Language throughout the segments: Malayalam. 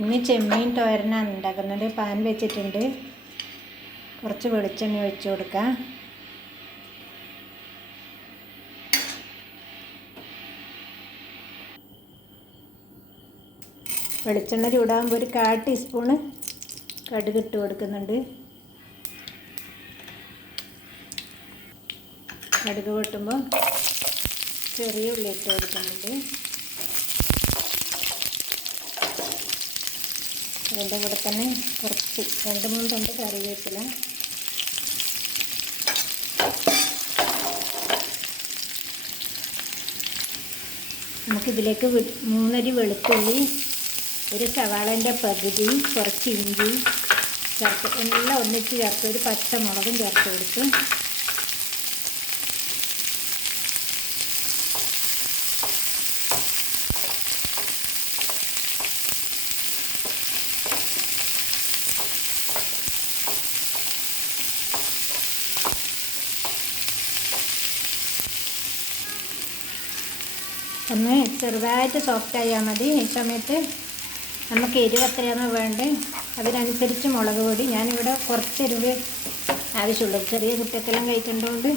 ഇനി ചെമ്മീൻ തോരനാണ് ഉണ്ടാക്കുന്നത്. പാൻ വെച്ചിട്ടുണ്ട്. കുറച്ച് വെളിച്ചെണ്ണ ഒഴിച്ച് കൊടുക്കാം. വെളിച്ചെണ്ണ ചൂടാകുമ്പോൾ ഒരു 1/4 ടീസ്പൂണ് കടുക് ഇട്ട് കൊടുക്കുന്നുണ്ട്. കടുക് പൊട്ടുമ്പോൾ ചെറിയ ഉള്ളി ഇട്ട് കൊടുക്കുന്നുണ്ട്. അതിൻ്റെ കൂടെ തന്നെ കുറച്ച് 2-3 തണ്ട് കറിവേപ്പില, നമുക്കിതിലേക്ക് 3 അരി വെളുത്തുള്ളി, ഒരു സവാളേൻ്റെ പകുതി, കുറച്ച് ഇഞ്ചി ചേർത്ത് എല്ലാം ഒന്നിച്ച് ചേർത്ത് ഒരു പച്ചമുളകും ചേർത്ത് കൊടുത്ത് ഒന്ന് ചെറുതായിട്ട് സോഫ്റ്റ് ആയാൽ മതി. ഈ സമയത്ത് നമുക്ക് എരിവ് എത്രയാണോ വേണ്ടത് അതിനനുസരിച്ച് മുളക് പൊടി. ഞാനിവിടെ കുറച്ച് എരിവ് ആവശ്യമുള്ളൂ. ചെറിയ കുട്ടികൾക്കെല്ലാം കഴിക്കേണ്ടതുകൊണ്ട്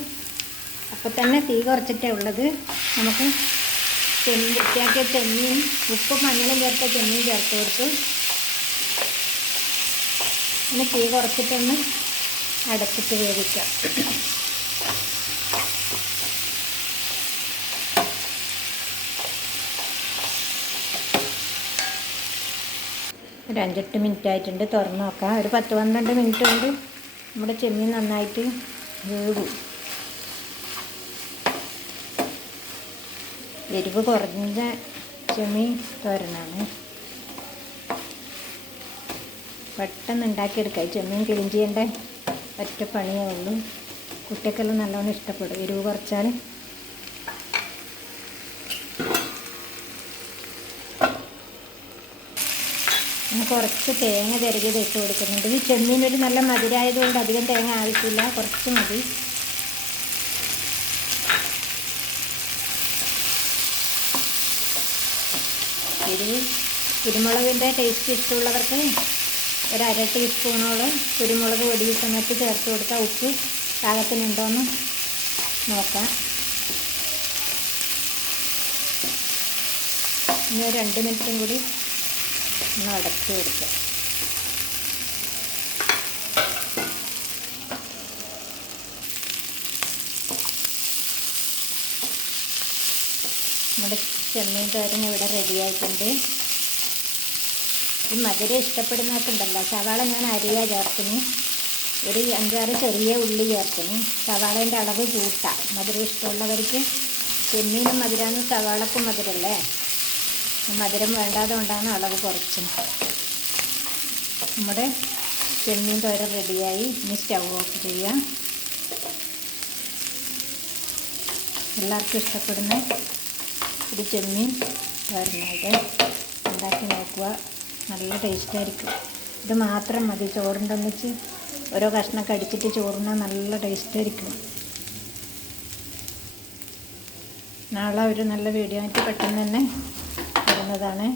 അപ്പോൾ തന്നെ തീ കുറച്ചിട്ടേ ഉള്ളത്. നമുക്ക് വൃത്തിയാക്കിയ ചെമ്മീൻ, ഉപ്പും മഞ്ഞളും ചേർത്ത ചെമ്മീൻ ചേർത്ത് കൊടുത്തു. പിന്നെ തീ കുറച്ചിട്ടൊന്ന് അടച്ചിട്ട് വേവിക്കാം. ഒരു 5-8 മിനിറ്റ് ആയിട്ടുണ്ട്. തുറന്ന് നോക്കാം. ഒരു 10-12 മിനിറ്റ് കൊണ്ട് നമ്മുടെ ചെമ്മീൻ നന്നായിട്ട് വേവും. എരിവ് കുറഞ്ഞ ചെമ്മീൻ തോരനാണ്. പെട്ടെന്ന് ഉണ്ടാക്കിയെടുക്കാം. ചെമ്മീൻ ക്ലീൻ ചെയ്യേണ്ട ഒറ്റ പണിയേ ഉള്ളൂ. കുട്ടികൾക്കെല്ലാം നല്ലോണം ഇഷ്ടപ്പെടും എരിവ് കുറച്ചാൽ. കുറച്ച് തേങ്ങ തിരകിയത് ഇട്ട് കൊടുക്കുന്നുണ്ട്. ഈ ചെമ്മീനൊരു നല്ല മധുരമായതുകൊണ്ട് അധികം തേങ്ങ ആവശ്യമില്ല, കുറച്ച് മതി. കുരുമുളകിൻ്റെ ടേസ്റ്റ് ഇഷ്ടമുള്ളവർക്ക് ഒരു 1/2 ടീസ്പൂണോളം കുരുമുളക് പൊടി സമയത്ത് ചേർത്ത് കൊടുത്താൽ ഉപ്പ് പാകത്തിനുണ്ടോയെന്ന് നോക്കാം. ഇനി ഒരു 2 മിനിറ്റും കൂടി ഒന്ന് അടച്ചു കൊടുക്കുക. നമ്മുടെ ചെമ്മീൻ തോരൻ ഇവിടെ റെഡിയായിട്ടുണ്ട്. ഈ മധുരം ഇഷ്ടപ്പെടുന്നവർക്കുണ്ടല്ലോ, സവാള ഞാൻ അരിയാ ചേർക്കുന്നു. ഒരു 5-6 ചെറിയ ഉള്ളി ചേർക്കുന്നു. സവാളേൻ്റെ അളവ് കൂട്ടാം. മധുരം ഇഷ്ടമുള്ളവർക്ക്. ചെമ്മീനും മധുരമാണ്, സവാളക്കും മധുരമല്ലേ. മധുരം വേണ്ടാതെ കൊണ്ടാണ് അളവ് കുറച്ച്. നമ്മുടെ ചെമ്മീൻ തോരൻ റെഡിയായി. ഇനി സ്റ്റൗ ഓഫ് ചെയ്യാം. എല്ലാവർക്കും ഇഷ്ടപ്പെടുന്ന ഒരു ചെമ്മീൻ തോരനായിട്ട് ഉണ്ടാക്കി നോക്കുക. നല്ല ടേസ്റ്റായിരിക്കും. ഇത് മാത്രം മതി. ചോറിൻ്റെ ഒന്നിച്ച് ഓരോ കഷ്ണമൊക്കെ അടിച്ചിട്ട് ചോറിനാൻ നല്ല ടേസ്റ്റായിരിക്കും. നാളെ ഒരു നല്ല വീഡിയോ ആയിട്ട് പെട്ടെന്ന് തന്നെ വരുന്നതാണ്.